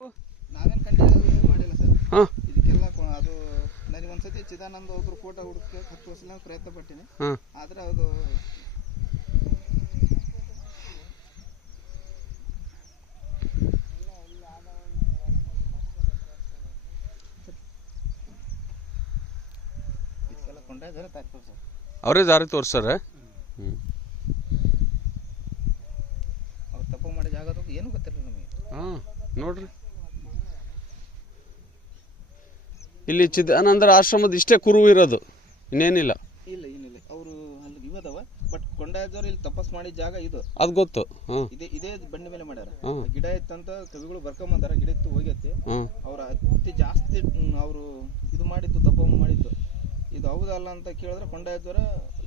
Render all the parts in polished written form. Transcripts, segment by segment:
ನಾವೇನು ಕಂಡು ಮಾಡಿಲ್ಲ ಸರ್. ಹಾಂ ಇದಕ್ಕೆಲ್ಲ ಅದು ನನಗೆ ಒಂದ್ಸತಿ ಚಿದಾನಂದ ಒಬ್ರು ಫೋಟೋ ಹುಡುಕಕ್ಕೆ 10 ವರ್ಷ ಪ್ರಯತ್ನ ಪಟ್ಟಿನಿ. ಹಾಂ ಆದರೆ ಅದು ಇದಕ್ಕೆಲ್ಲ ಕೊಂಡಾಯ್ದಾರೆ ತಾಕ್ತಾರೆ ಸರ್. ಅವರೇ ದಾರಿ ತೋರಿಸ್ತಾರೆ. ಹ್ಞೂ ಅವ್ರು ತಪ್ಪು ಮಾಡೋ ಜಾಗದಾಗ ಏನೂ ಗೊತ್ತಿಲ್ಲ ನಮಗೆ. ಹಾಂ ನೋಡ್ರಿ, ಇಲ್ಲಿ ಚಿದಾನಂದರ ಆಶ್ರಮದ ಇಷ್ಟೇ ಕುರು ಇರೋದು, ಇನ್ನೇನಿಲ್ಲ. ಇಲ್ಲ ಏನಿಲ್ಲ, ಅವರು ಅಲ್ಲಿ ಇವದವ. ಬಟ್ ಕೊಂಡಾಯ್ದವ್ರು ಇಲ್ಲಿ ತಪಸ್ ಮಾಡಿದ ಜಾಗ ಇದು, ಅದು ಗೊತ್ತು. ಹಾಂ ಇದೇ ಬಂಡಿ ಮೇಲೆ ಮಾಡ್ಯಾರ. ಹಾಂ ಗಿಡ ಇತ್ತಂತ ಕವಿಗಳು ಬರ್ಕೊಂಬಂದಾರ, ಗಿಡ ಇತ್ತು ಹೋಗೈತಿ. ಹಾಂ ಅವ್ರ ಅತಿ ಜಾಸ್ತಿ ಅವರು ಇದು ಮಾಡಿದ್ದು, ತಪ ಮಾಡಿದ್ದು ಇದು ಹೌದಲ್ಲ ಅಂತ ಕೇಳಿದ್ರೆ ಕೊಂಡಾಯ್ದವರ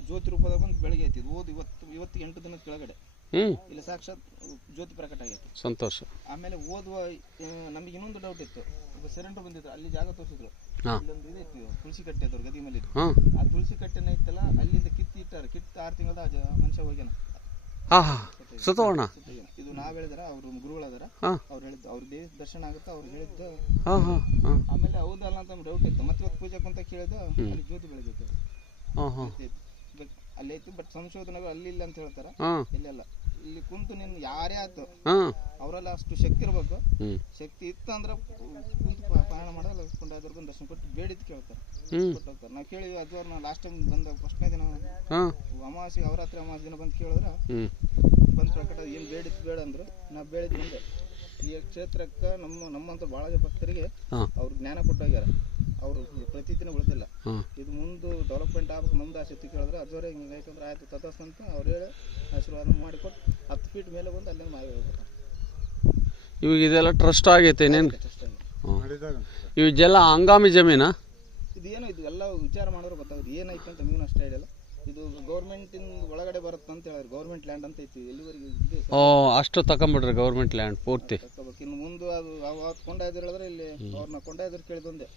ಜ್ಯೋತಿ ರೂಪದಾಗ ಬಂದು ಬೆಳಗ್ಗೆ ಐತಿ. ಓದ್ ಇವತ್ತು 8 ದಿನದ ಕೆಳಗಡೆ ಇಲ್ಲಿ ಸಾಕ್ಷಾತ್ ಜ್ಯೋತಿ ಪ್ರಕಟ ಆಗೈತಿ. ಸಂತೋಷ. ಆಮೇಲೆ ಓದುವ ನಮಗೆ ಇನ್ನೊಂದು ಡೌಟ್ ಇತ್ತು. ಒಬ್ಬ ಸೆರೆಂಟರ್ ಬಂದಿದ್ರು, ಅಲ್ಲಿ ಜಾಗ ತೋರಿಸಿದ್ರು. ಇಲ್ಲೊಂದು ಇದೈತಿ ತುಳಸಿ ಕಟ್ಟೆ ಅದ್ರ ಗದಿ ಮೇಲೆ. ಆ ತುಳಸಿ ಕಟ್ಟೆನ ಇತ್ತಲ್ಲ, ಅಲ್ಲಿಂದ ಕಿತ್ತಿ ಇಟ್ಟಾರ. ಕಿತ್ತು 6 ತಿಂಗಳದ ಮನುಷ್ಯ ಹೋಗ್ಯಾನ. ಸುತೋಣ ಇದು ನಾವ್ ಹೇಳಿದಾರ, ಅವ್ರು ಗುರುಗಳದಾರ, ಅವ್ರು ಹೇಳಿದ್ದು. ಅವ್ರ ದೇವ ದರ್ಶನ ಆಗುತ್ತೆ ಅವ್ರು ಹೇಳಿದ್ದು. ಆಮೇಲೆ ಹೌದಲ್ಲ ಅಂತ ಡೌಟ್ ಇತ್ತು. ಮತ್ತೆ ಇವತ್ತು ಪೂಜೆ ಅಂತ ಕೇಳಿದ್ದು, ಅಲ್ಲಿ ಜ್ಯೋತಿ ಬೆಳಗೈತೆ ಅಲ್ಲಿ ಐತಿ. ಬಟ್ ಸಂಶೋಧನೆಗಳು ಅಲ್ಲಿ ಇಲ್ಲ ಅಂತ ಹೇಳ್ತಾರ. ಇಲ್ಲೆಲ್ಲ ಇಲ್ಲಿ ಕುಂತು ನಿನ್ ಯಾರೇ ಆಯ್ತು ಅವರೆಲ್ಲ ಅಷ್ಟು ಶಕ್ತಿ ಇರ್ಬೇಕು. ಶಕ್ತಿ ಇತ್ತು ಅಂದ್ರೆ ಕುಂತು ಪಾರಾಯಣ ಮಾಡಲ್ಲ, ಕೊಂಡಾಯ್ದವ್ರು ಬಂದು ದರ್ಶನ ಕೊಟ್ಟು ಬೇಡಿದ್ದು ಕೇಳ್ತಾರೆ, ಕೊಟ್ಟೋಗ್ತಾರೆ. ನಾವು ಕೇಳಿವಿ. ಅದು ನಾವು ಲಾಸ್ಟ್ ಟೈಮ್ ಬಂದ ಫಸ್ಟ್ನೇ ದಿನ ಅಮಾವಾಸ್ಯೆ, ಅವರಾತ್ರಿ ಅಮಾವಾಸ್ಯೆ ದಿನ ಬಂದು ಕೇಳಿದ್ರೆ ಬಂದು ಪ್ರಕಟ ಏನು ಬೇಡಿದ್ದು ಬೇಡ ಅಂದ್ರು. ನಾವು ಬೇಡಿದ್ದು ಮುಂದೆ ಈ ಕ್ಷೇತ್ರಕ್ಕೆ ನಮ್ಮಂತ ಭಾಳ ಭಕ್ತರಿಗೆ ಅವ್ರು ಜ್ಞಾನ ಕೊಟ್ಟೋಗ್ಯಾರ. ಅವ್ರು ಪ್ರತಿದಿನ ಉಳಿದಿಲ್ಲ. ಇದು ಮುಂದೆ ಡೆವಲಪ್ಮೆಂಟ್ ಆಗ್ಬೇಕು ನಮ್ದು ಆಸೆ ಕೇಳಿದ್ರೆ ಅಜೋರೆ ಹಿಂಗಾಯ್ತಂದ್ರೆ ಆಯ್ತು ತತಸ್ ಅಂತ ಅವ್ರು ಹೇಳಿ ಆಶೀರ್ವಾದ ಮಾಡಿಕೊಟ್ಟು 10 ಫೀಟ್ ಮೇಲೆ ಬಂದು ಅಲ್ಲಿಂದ ಮಾಡಿ ಹೋಗ್ಬೇಕು. ಇವಾಗ ಇದೆಲ್ಲ ಟ್ರಸ್ಟ್ ಆಗೈತೆ ಏನೇನು? ಇವೆಲ್ಲ ಹಂಗಾಮಿ ಜಮೀನಾ? ಇದೇನೋ ಇದು ಎಲ್ಲ ವಿಚಾರ ಮಾಡಿದ್ರೆ ಗೊತ್ತಾಗುತ್ತೆ ಏನಾಯ್ತು ಅಂತ. ನಮಗೂ ಅಷ್ಟೇ ಹೇಳಿಲ್ಲ. ಇದು ಗೌರ್ಮೆಂಟಿನ ಒಳಗಡೆ ಬರುತ್ತೆ ಅಂತ ಹೇಳಿದ್ರು. ಗೌರ್ಮೆಂಟ್ ಲ್ಯಾಂಡ್ ಅಂತ ಐತಿ. ಎಲ್ಲಿವರೆಗೆ ಇದೆ ಅಷ್ಟು ತಗೊಂಬಿಡ್ರಿ ಗೌರ್ಮೆಂಟ್ ಲ್ಯಾಂಡ್ ಪೂರ್ತಿ. ಇನ್ನು ಮುಂದೆ ಅದು ಕೊಂಡಾಯ್ದ್ರು ಹೇಳಿದ್ರೆ ಇಲ್ಲಿ ಅವ್ರನ್ನ ಕೊಂಡಾಯ್ದ್ರು ಕೇಳಿದೊಂದೆ.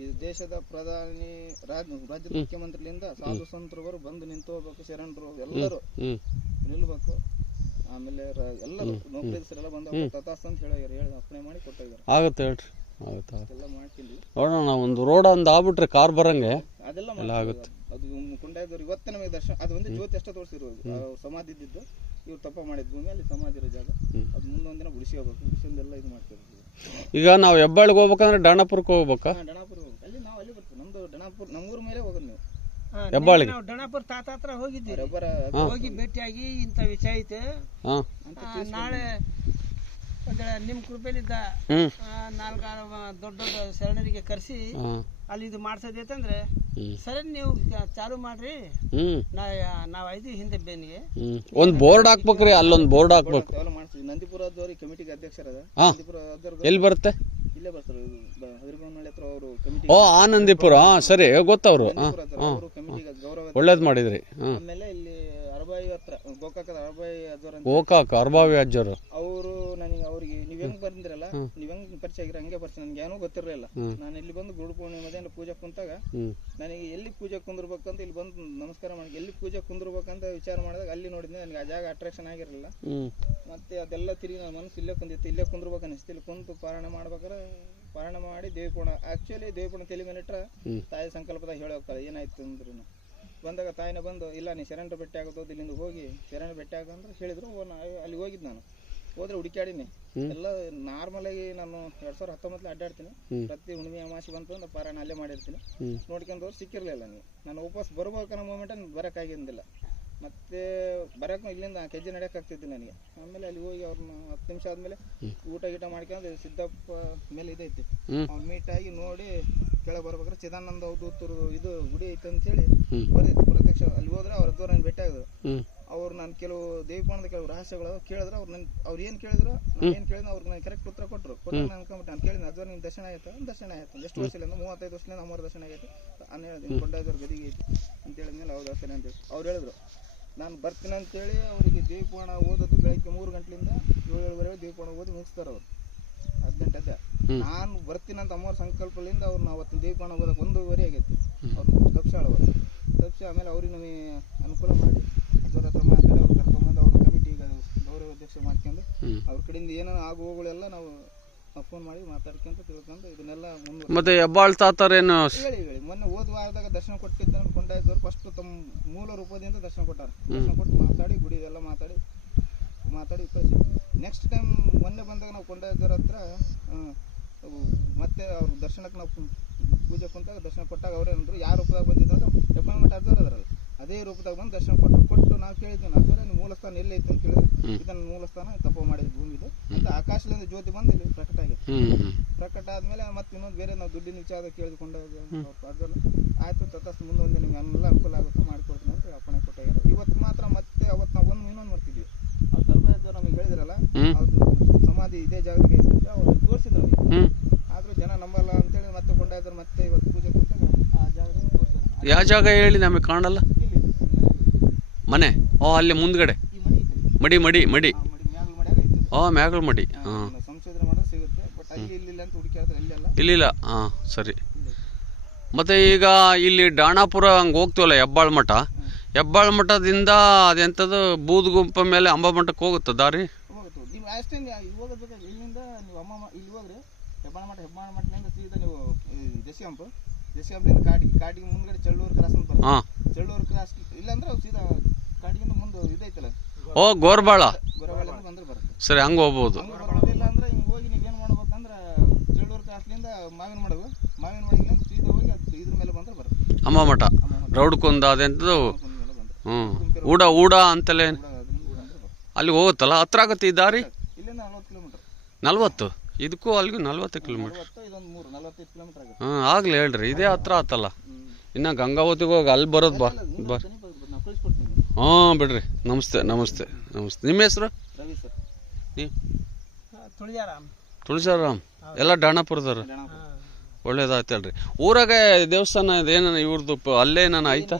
ಈ ದೇಶದ ಪ್ರಧಾನಿ ರಾಜ್ಯದ ಮುಖ್ಯಮಂತ್ರಿಲಿಂದ ಸಾಧು ಸಂತರವರು ಬಂದು ನಿಂತು ಹೋಗ್ಬೇಕು, ಶರಣರು ಎಲ್ಲರೂ ನಿಲ್ಬೇಕು. ಆಮೇಲೆ ಎಲ್ಲರೂ ನೌಕರಿಸರೆಲ್ಲ ಬಂದ ತತಾಸ್ ಅಂತ ಹೇಳಿ ಅಪ್ಪಣೆ ಮಾಡಿ ಕೊಟ್ಟಿದ್ದಾರೆ. ಆಗುತ್ತೆ ಹೇಳ್ರಿ, ಆಗುತ್ತೆ. ಎಲ್ಲ ಮಾಡ್ತೀವಿ ನೋಡೋಣ. ಒಂದು ರೋಡ್ ಒಂದು ಆಗ್ಬಿಟ್ರೆ ಕಾರ್ ಬರಂಗೆ ಅದೆಲ್ಲ ಆಗುತ್ತೆ. ಅದು ಕೊಂಡಾಯ್ದವ್ರು ಇವತ್ತೇ ನಮಗೆ ದರ್ಶನ. ಅದು ಒಂದು ಜ್ಯೋತಿ ಅಷ್ಟೇ ತೋರಿಸಿರೋದು. ಸಮಾಧಿ ಇದ್ದಿದ್ದು ಇವ್ರು ತಪ್ಪ ಮಾಡಿದ ಭೂಮಿ ಅಲ್ಲಿ ಸಮಾಧಿ ಇರೋ ಜಾಗ. ಅದು ಮುಂದೊಂದಿನ ಬಿಡಿಸಿ ಹೋಗ್ಬೇಕು. ಬಿಡಿಸಿಂದೆಲ್ಲ ಇದು ಮಾಡ್ತೀವಿ. ಈಗ ನಾವು ಹೆಬ್ಬಾಳಿಗೆ ಹೋಗ್ಬೇಕಂದ್ರೆ ಡಾಣಾಪುರಕ್ಕೆ ಹೋಗ್ಬೇಕಾ? ಡಾಣಾಪುರ ಹೋಗ್ಬೇಕು. ಅಲ್ಲಿ ನಾವು ಅಲ್ಲಿ ಬರ್ತೀವಿ. ನಮ್ದು ಡಾಣಾಪುರ ನಮ್ಮೂರ ಮೇಲೆ ಹೋಗೋದು. ನೀವು ಹೆಬ್ಬಾಳಿಗೆ ನಾವು ಡಣಾಪುರ ತಾತ ಹತ್ರ ಹೋಗಿದ್ದೀವಿ. ಹೋಗಿ ಭೇಟಿಯಾಗಿ ಇಂಥ ವಿಷಯ ಐತೆ, ನಾಳೆ ನಿಮ್ಮ ಕೃಪೆಲಿದ್ದ 4 ದೊಡ್ಡ ಶರಣರಿಗೆ ಕರೆಸಿ ಅಲ್ಲಿ ಇದು ಮಾಡ್ಸೋದೈತಂದ್ರೆ ಸರಿ ನೀವು ಚಾಲು ಮಾಡ್ರಿ, ನಾವ್ 5 ಹಿಂದೆ ಬೇನಿಗೆ ಒಂದು ಬೋರ್ಡ್ ಹಾಕ್ಬೇಕ್ರಿ. ಅಲ್ಲೊಂದು ಬೋರ್ಡ್ ಹಾಕ್ಬೇಕು. ನಂದಿಪುರದವ್ರಿಗೆ ಕಮಿಟಿಗೆ ಅಧ್ಯಕ್ಷರದ. ಎಲ್ಲಿ ಬರುತ್ತೆ? ಇಲ್ಲೇ ಬರ್ತಾರೆ ಹದಿರ್ಗೊಂಡ್ನಳ್ಳಿ ಹತ್ರ ಅವರು ಕಮಿಟಿ. ನಂದಿಪುರ. ಸರಿ, ಗೊತ್ತವ್ರು. ಕಮಿಟಿಗೆ ಗೌರವ ಒಳ್ಳೇದ್ ಮಾಡಿದ್ರಿ. ಆಮೇಲೆ ಇಲ್ಲಿ ಅರಬಾಯಿ ಹತ್ರ ಗೋಕಾಕದ ಅರಬಾಯಿ ಅಜ್ಜೋರ್ ಗೋಕಾಕ ಅರಬಾವಿ ಅಜ್ಜೋರು ಅವರು ನನಗೆ ಅವ್ರಿಗೆ ನೀವ್ ಹೆಂಗ್ ಬಂದಿರಲ್ಲ, ನೀವ್ ಹೆಂಗ್ ಪರಿಚಯ ಆಗಿರ ಹಂಗೆ ಪರಿಚಯ. ನನ್ಗೆ ಏನೂ ಗೊತ್ತಿರಲಿಲ್ಲ. ನಾನು ಇಲ್ಲಿ ಬಂದು ಗುರು ಪೂರ್ಣಿಮೆ ಪೂಜೆ ಕುಂತಾಗ ನನಗೆ ಎಲ್ಲಿ ಪೂಜೆ ಕುಂದಿರ್ಬೇಕಂತ ಇಲ್ಲಿ ಬಂದು ನಮಸ್ಕಾರ ಮಾಡಿ ಎಲ್ಲಿ ಪೂಜೆ ಕುಂದಿರ್ಬೇಕಂತ ವಿಚಾರ ಮಾಡಿದಾಗ ಅಲ್ಲಿ ನೋಡಿದ್ನಿ. ನನಗೆ ಆ ಜಾಗ ಅಟ್ರಾಕ್ಷನ್ ಆಗಿರಲಿಲ್ಲ. ಮತ್ತೆ ಅದೆಲ್ಲ ತಿರುಗಿ ನನ್ನ ಮನಸ್ಸು ಇಲ್ಲೇ ಕುಂದಿತ್ತು. ಇಲ್ಲೇ ಕುಂದಿರ್ಬೇಕು ಅನಿಸ್ತು. ಇಲ್ಲಿ ಕುಂತು ಪಾರಾಯಣ ಮಾಡ್ಬೇಕಾದ್ರೆ ಪಾರಾಯಣ ಮಾಡಿ ದೇವಿಪುಣ ಆಕ್ಚುಲಿ ದೇವಿಪುಣ ತಲೆ ಮೇಲೆ ಇಟ್ರೆ ತಾಯಿ ಸಂಕಲ್ಪದಾಗ ಹೇಳಿ ಹೋಗ್ತಾರೆ ಏನಾಯ್ತು ಅಂದ್ರೂ. ಬಂದಾಗ ತಾಯಿನ ಬಂದು ಇಲ್ಲ ನೀ ಶರಣರ ಭೇಟಿ ಆಗೋದು, ಇಲ್ಲಿಂದ ಹೋಗಿ ಶರಣ ಭೇಟಿ ಆಗಂದ್ರೆ ಹೇಳಿದ್ರು. ಅಲ್ಲಿ ಹೋಗಿದ್ದು. ನಾನು ಹೋದ್ರೆ ಹುಡುಕಾಡಿನಿ. ಎಲ್ಲ ನಾರ್ಮಲ್ ಆಗಿ ನಾನು 2019 ಅಡ್ಡಾಡ್ತೀನಿ. ಪ್ರತಿ ಹುಣ್ಣಿಮೆ ಅಮಾವಾಸ್ಯೆ ಬಂತು ಪಾರಾಯಣ ಅಲ್ಲೇ ಮಾಡಿರ್ತೀನಿ. ನೋಡ್ಕೊಂಡು ಸಿಕ್ಕಿರ್ಲಿಲ್ಲ. ನಾನು ವಾಪಸ್ ಬರ್ಬೇಕನ್ನೋ ಮೂಮೆಂಟ್ ಬರೋಕ್ಕಾಗಿದ್ದಿಲ್ಲ. ಮತ್ತೆ ಬರೋಕೆ ಇಲ್ಲಿಂದ ಕೆಜಿ ನಡೆಯಕ್ಕೆ ಆಗ್ತಿದ್ದೆ ನನಗೆ. ಆಮೇಲೆ ಅಲ್ಲಿ ಹೋಗಿ ಅವ್ರನ್ನ 10 ನಿಮಿಷ ಆದ್ಮೇಲೆ ಊಟ ಗೀಟ ಮಾಡ್ಕೊಂಡು ಸಿದ್ದಪ್ಪ ಮೇಲೆ ಇದೈತಿ ಅವ್ನು ಮೀಟಾಗಿ ನೋಡಿ ಕೆಳಗೆ ಬರ್ಬೇಕಾದ್ರೆ ಚಿದಾನಂದ ಅವಧೂತರು ಇದು ಗುಡಿ ಐತೆ ಅಂತ ಹೇಳಿ ಬರೀತಿ ಪ್ರತ್ಯಕ್ಷ. ಅಲ್ಲಿ ಹೋದ್ರೆ ಅವ್ರ ಅದ್ದವ್ರು ನಾನು ಭೇಟಿ ಆಗಿದ್ರು. ಅವ್ರು ನಾನು ಕೆಲವು ದೇವಪಾನದ ಕೆಲವು ರಹಸ್ಯಗಳು ಕೇಳಿದ್ರು. ಅವ್ರು ಏನು ಕೇಳಿದ್ರು, ನಾನು ಏನು ಕೇಳಿದ್ರು ಅವ್ರಿಗೆ ನಾನು ಕರೆಕ್ಟ್ ಉತ್ತರ ಕೊಟ್ಟರು. ನಾನು ಅನ್ಕೊಂಬಿಟ್ಟೆ. ನಾನು ಕೇಳಿದ ಅದ್ದವ್ರು ನಿಮ್ಗೆ ದರ್ಶನ ಆಯ್ತು? ದರ್ಶನ ಆಯ್ತು. ಎಷ್ಟು ವರ್ಷದಿಂದ 35 ವರ್ಷದಿಂದ ಅಮ್ಮರ ದರ್ಶನ ಆಗೈತೆ. ನಾನು ಹೇಳಿದೆ ಕೊಂಡಾಯ್ದವ್ರ ಗದಿಗೆ ಐತಿ ಅಂತ ಹೇಳಿದ್ಮೇಲೆ ಅವ್ರು ದರ್ಶನ ಅಂತೇಳಿ ಅವ್ರು ಹೇಳಿದ್ರು. ನಾನು ಬರ್ತೀನಿ ಅಂತೇಳಿ ಅವರಿಗೆ ದೇವಪುರಾಣ ಓದೋದು ಬೆಳಗ್ಗೆ 3 ಗಂಟೆಯಿಂದ 7-7:30 ದೇವಪುರಾಣ ಓದಿ ಮುಗಿಸ್ತಾರೆ ಅವ್ರು 18 ಅಧ್ಯಾಯ. ನಾನು ಬರ್ತೀನಿ ಅಂತ ಅಮ್ಮವ್ರ ಸಂಕಲ್ಪದಿಂದ ಅವ್ರನ್ನ ಅವತ್ತಿನ ದೇವಪುರಾಣ ಓದಕ್ಕೆ 1:30 ಆಗೈತಿ. ಅವ್ರು ತಪ್ಸಾಳವರು ತಪ್ಸಿ ಆಮೇಲೆ ಅವ್ರಿಗೆ ನಮಗೆ ಅನುಕೂಲ ಮಾಡಿ ಅದರ ಹತ್ರ ಮಾತಾಡಿ ಅವ್ರು ಕರ್ಕೊಂಬಂದು ಅವ್ರ ಕಮಿಟಿಗೆ ಗೌರವ ಅಧ್ಯಕ್ಷ ಮಾಡ್ಕೊಂಡು ಅವ್ರ ಕಡೆಯಿಂದ ಏನೋ ಆಗುವಗಳೆಲ್ಲ ನಾವು ಫೋನ್ ಮಾಡಿ ಮಾತಾಡ್ಕೊಂತ ತಿಳ್ಕೊಂಡು ಇದನ್ನೆಲ್ಲ ಮುಂದೆ ಮತ್ತೆ ಹೆಬ್ಬಾಳ್ ತಾತರೇನು ಹೇಳಿ ಮೊನ್ನೆ ಹೋದ ವಾರದಾಗ ದರ್ಶನ ಕೊಟ್ಟಿದ್ದ ಕೊಂಡಾಯ್ದವ್ರು ಫಸ್ಟ್ ತಮ್ಮ ಮೂಲ ರೂಪದಿಂದ ದರ್ಶನ ಕೊಟ್ಟಾರ. ದರ್ಶನ ಕೊಟ್ಟು ಮಾತಾಡಿ ಗುಡಿ ಎಲ್ಲ ಮಾತಾಡಿ ಕಳಿಸಿ. ನೆಕ್ಸ್ಟ್ ಟೈಮ್ ಮೊನ್ನೆ ಬಂದಾಗ ನಾವು ಕೊಂಡಾಯ್ದವ್ರ ಹತ್ರ ಮತ್ತೆ ಅವ್ರ ದರ್ಶನಕ್ಕೆ ನಾವು ಪೂಜೆ ಕುಂತಾಗ ದರ್ಶನ ಕೊಟ್ಟಾಗ ಅವ್ರೇನಂದ್ರು ಯಾವ ರೂಪದಾಗ ಬಂದಿದ್ರು ಹೆಬ್ಬಾಳ ಮಠ ಅಜ್ಜೋರ್ ಅದರಲ್ಲ ಅದೇ ರೂಪದಾಗ ಬಂದು ದರ್ಶನ ಕೊಟ್ಟು ನಾವು ಕೇಳಿದ್ವಿ ಅಜ್ಜೋರ ನಿಮ್ಮ ಮೂಲ ಸ್ಥಾನ ಎಲ್ಲೈತೆ ಅಂತ ಕೇಳಿದ್ರೆ ಇದನ್ನ ಮೂಲ ಸ್ಥಾನ ತಪ್ಪ ಮಾಡಿದ ಭೂಮಿದು ಅಂತ ಆಕಾಶದಿಂದ ಜ್ಯೋತಿ ಬಂದು ಇಲ್ಲಿ ಪ್ರಕಟ ಆಗಿದೆ. ಪ್ರಕಟ ಆದ್ಮೇಲೆ ಮತ್ತೆ ಇನ್ನೊಂದು ಬೇರೆ ನಾವು ದುಡ್ಡಿನ ವಿಚಾರ ಕೇಳಿದುಕೊಂಡ ಅಜ್ಜೋರ್ ಆಯ್ತು ತಥಾಸ್ತು ಮುಂದೊಂದು ನಿಮ್ಗೆ ಎಲ್ಲ ಅನುಕೂಲ ಆಗುತ್ತೆ ಮಾಡಿಕೊಡ್ತೀನಿ ಅಂತ ಅಪ್ಪಣೆ ಕೊಟ್ಟಾಗ ಇವತ್ತು ಮಾತ್ರ ಮತ್ತೆ ಅವತ್ತು ನಾವು ಇನ್ನೊಂದು ಮಾಡ್ತಿದ್ವಿ ಅವ್ರು ಧರ್ಮರಾಜ್ ನಮಗೆ ಹೇಳಿದ್ರಲ್ಲ ಅವ್ರದ್ದು ಸಮಾಧಿ ಇದೇ ಜಾಗದಾಗ ಐತೆ ಅವ್ರು ತೋರಿಸಿದ್ರು ಆದ್ರೂ ಜನ ನಂಬಲ್ಲ ಅಂತೇಳಿ ಮತ್ತೆ ಕೊಂಡಾಯ್ದ್ರು. ಮತ್ತೆ ಇವತ್ತು ಪೂಜೆ ಕುಂತಾಗ ಆ ಜಾಗದಲ್ಲಿ ತೋರಿಸಿದ್ರು. ಯಾವ ಜಾಗ ಹೇಳಿ ನಮಗೆ ಕಾಣಲ್ಲ. ಇಲ್ಲಿ ಮನೆ ಅಲ್ಲಿ ಮುಂದ್ಗಡೆ ಈ ಮಡಿ ಮಡಿ ಮ್ಯಾಗ್ಲ ಮಡ್ಯಾಗ ಐತೆ. ಮ್ಯಾಗಳ ಮಡಿ. ಸಂಶೋಧನೆ ಮಾಡೋದು ಸಿಗುತ್ತೆ ಬಟ್ ಅಲ್ಲಿ ಇಲ್ಲ ಅಂತ ಹುಡುಕಿದ್ರೆ ಇಲ್ಲೆಲ್ಲ ಇಲ್ಲಿಲ್ಲ. ಸರಿ. ಮತ್ತೆ ಈಗ ಇಲ್ಲಿ ಡಾಣಾಪುರ ಹಂಗೆ ಹೋಗ್ತೀವಲ್ಲ ಹೆಬ್ಬಾಳ್ ಮಠ, ಹೆಬ್ಬಾಳ್ ಮಠದಿಂದ ಅದೆಂಥದ್ದು ಬೂದ್ಗುಂಪ ಮೇಲೆ ಅಂಬಾ ಮಠಕ್ಕೆ ಹೋಗುತ್ತೆ ದಾರಿ. ಹೋಗುತ್ತೆ ನೀವು ಅಷ್ಟೇ ಹೋಗೋದ್ಬೇಕಾದ್ರೆ ಇಲ್ಲಿಂದ ನೀವು ಇಲ್ಲಿ ಹೋಗ್ರಿ ಹೆಬ್ಬಾಳ ಮಠದಿಂದ ಸೀದಾ ನೀವು ದಶಿಹಂಪದಿಂದ ಕಾಡಿಗೆ ಮುಂದ್ಗಡೆ ಚಳ್ಳೂರು ಕ್ರಾಸ್ ಅಂತ ಬರುತ್ತೆ. ಚಳ್ಳೂರು ಕ್ರಾಸ್ ಇಲ್ಲಾಂದ್ರೆ ಸೀದಾ ಕಾಡಿಗಿಂದ ಮುಂದೆ ಇದೈತಲ್ಲ ಗೋರ್ಬಾಳ ಗೊರವಾಳಿಂದ ಬಂದ್ರೆ ಬರುತ್ತೆ. ಸರಿ, ಹಂಗೆ ಹೋಗ್ಬೋದು. ಇಲ್ಲ ಅಂದ್ರೆ ಹಿಂಗೆ ಹೋಗಿ ನೀವು ಏನು ಮಾಡ್ಬೇಕಂದ್ರೆ ಚಳ್ಳೂರು ಕ್ರಾಸ್ಲಿಂದ ಮಾವಿನ ಮಡಿಗೆ ಸೀದಾ ಹೋಗಿ ಇದ್ರ ಮೇಲೆ ಬಂದ್ರೆ ಬರುತ್ತೆ ಅಂಬಾ ಮಠ ರೌಡ್ಕೊಂದ ಅದೆಂಥದ್ದು ಊಡ ಅಂತಲೇ ಅಲ್ಲಿ ಹೋಗುತ್ತಲ್ಲ. ಹತ್ರ ಆಗುತ್ತೆ ಈ ದಾರಿ. ಇಲ್ಲಿಂದ 40 ಕಿಲೋಮೀಟರ್. 40 ಇದಕ್ಕೂ ಅಲ್ಲಿಗೂ 40 ಕಿಲೋಮೀಟರ್. ಇದೊಂದು 45 ಕಿಲೋಮೀಟರ್ ಆಗುತ್ತೆ. ಆಗ್ಲಿ ಹೇಳ್ರಿ, ಇದೇ ಹತ್ರ ಆತಲ್ಲ. ಇನ್ನ ಗಂಗಾವತಿಗೆ ಹೋಗಿ ಅಲ್ಲಿ ಬರೋದು ಬಾ. ಬಿಡ್ರಿ. ನಮಸ್ತೆ. ನಿಮ್ಮ ಹೆಸರು? ರವಿ ಸರ್. ನೀವು? ತುಳಜಾರಾಮ್. ಎಲ್ಲ ಡಾಣಾಪುರದವ್ರು. ಒಳ್ಳೇದಾಯ್ತಲ್ರಿ. ಊರಾಗ ದೇವಸ್ಥಾನ ಇದೇನ ಇವ್ರದ್ದು ಅಲ್ಲೇ ನಾನು ಆಯ್ತಾ?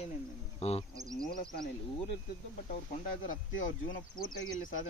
ಮೂಲ ಸ್ಥಾನ ಇಲ್ಲಿ ಊರು ಇರ್ತಿದ್ದು ಬಟ್ ಅವ್ರು ಕೊಂಡಾಯ್ದವ್ರು ಅವ್ರ ಜೀವನ ಪೂರ್ತಿಯಾಗಿ ಇಲ್ಲಿ ಸಾಧನೆ